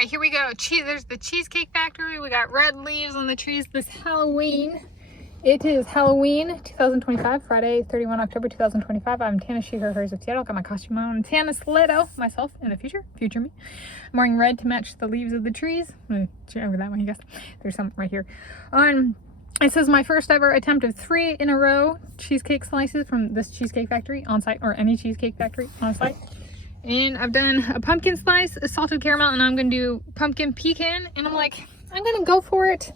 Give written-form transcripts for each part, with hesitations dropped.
right, here we go. There's the Cheesecake Factory. We got red leaves on the trees this Halloween. It is Halloween 2025, Friday, 31 October 2025. I'm Tanis, she, her, hers of Seattle. Got my costume on. Tanis Leto, myself in the future me. I'm wearing red to match the leaves of the trees. I'm gonna over that one, you guys. There's some right here. It says my first ever attempt of 3 in a row cheesecake slices from this Cheesecake Factory on site, or any Cheesecake Factory on site. And I've done a pumpkin slice, a salted caramel, and I'm gonna do pumpkin pecan. And I'm like, I'm gonna go for it.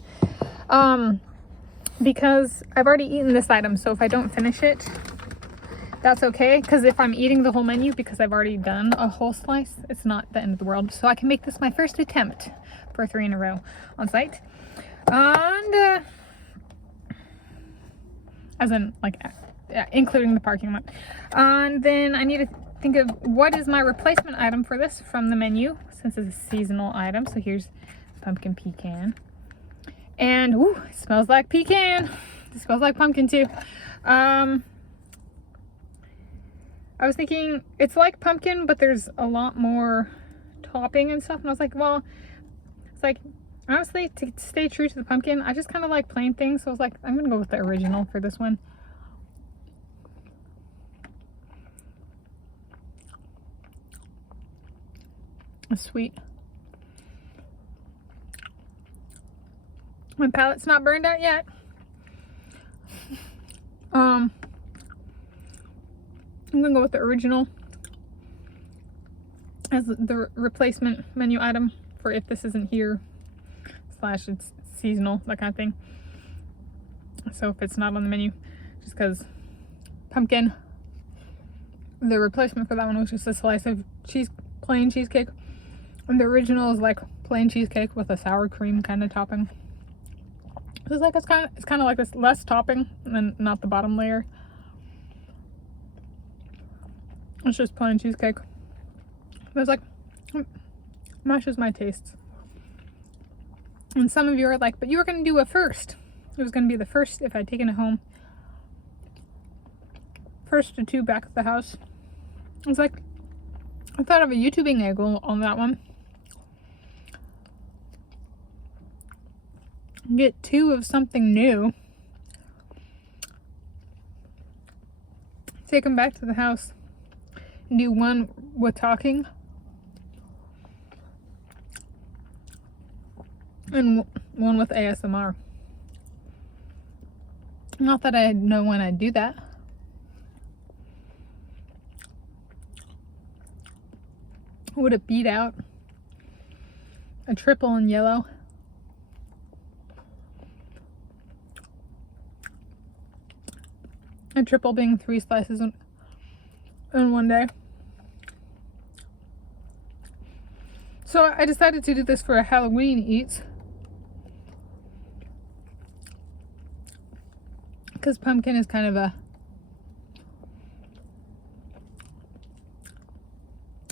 Because I've already eaten this item, so if I don't finish it, that's okay. Because if I'm eating the whole menu, because I've already done a whole slice, it's not the end of the world. So I can make this my first attempt for 3 in a row on site. And as in, like, including the parking lot. And then I need to think of what is my replacement item for this from the menu, since it's a seasonal item. So here's pumpkin pecan. And ooh, it smells like pecan. It smells like pumpkin too. I was thinking it's like pumpkin, but there's a lot more topping and stuff. And I was like, well, it's like, honestly, to stay true to the pumpkin, I just kind of like plain things. So I was like, I'm gonna go with the original for this one. It's sweet. My palate's not burned out yet. I'm gonna go with the original as the replacement menu item for if this isn't here, slash it's seasonal, that kind of thing. So if it's not on the menu, just because pumpkin, the replacement for that one was just a slice of plain cheesecake, and the original is like plain cheesecake with a sour cream kind of topping. It's like it's kind of like this, less topping and not the bottom layer. It's just plain cheesecake. But it's like, matches my tastes. And some of you are like, but you were gonna do a first. It was gonna be the first if I'd taken it home. First to 2 back at the house. I was like, I thought of a YouTubing angle on that one. Get 2 of something new, take them back to the house, and do 1 with talking and 1 with ASMR. Not that I know when I'd do that. Would it beat out a triple in yellow? A triple being 3 slices in 1 day. So I decided to do this for a Halloween eats. Because pumpkin is kind of a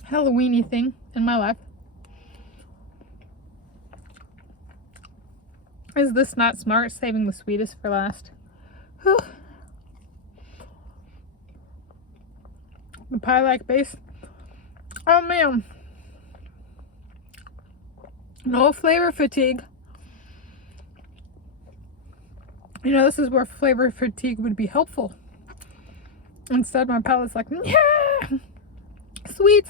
Halloween-y thing in my life. Is this not smart? Saving the sweetest for last. Whew. The pie-like base. Oh man. No flavor fatigue. You know, this is where flavor fatigue would be helpful. Instead, my palate's like, yeah, sweet.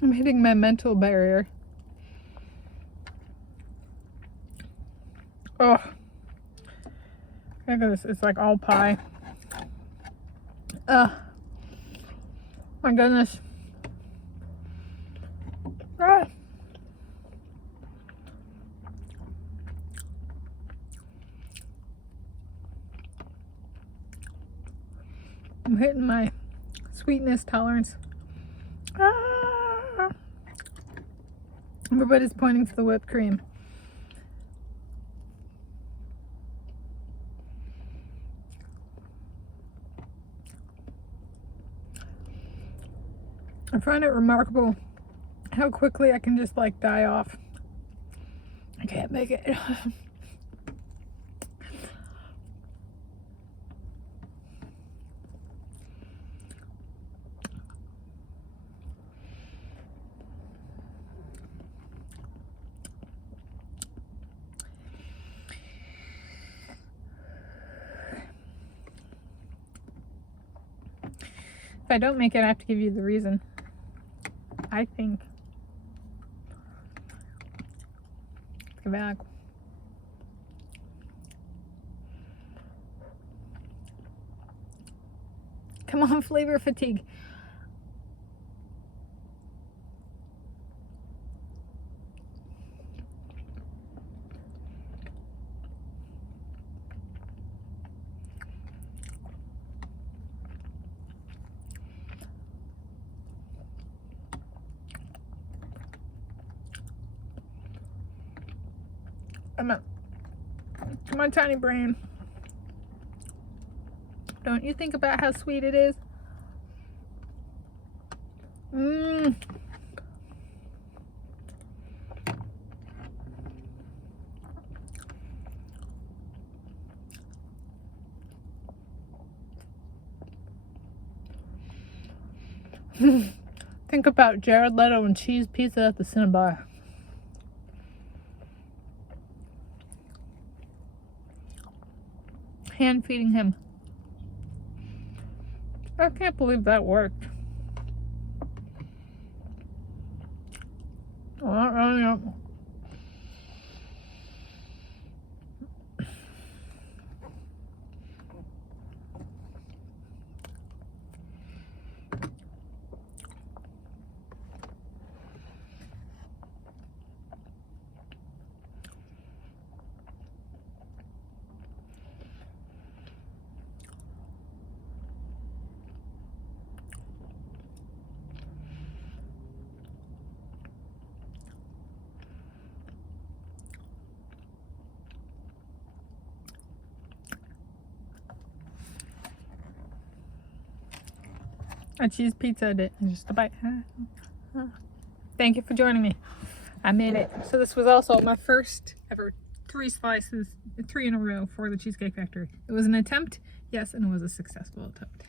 I'm hitting my mental barrier. Oh, look at this. It's like all pie. My goodness. Ah. I'm hitting my sweetness tolerance. Everybody's pointing to the whipped cream. I find it remarkable how quickly I can just like die off. I can't make it. If I don't make it, I have to give you the reason. I think. Let's go back. Come on, flavor fatigue. Come on, tiny brain. Don't you think about how sweet it is? Mmm. Think about Jared Leto and cheese pizza at the Cinnabon. Hand feeding him. I can't believe that worked. Well, not really. A cheese pizza did just a bite. Thank you for joining me. I made it. So this was also my first ever 3 slices, 3 in a row for the Cheesecake Factory. It was an attempt, yes, and it was a successful attempt.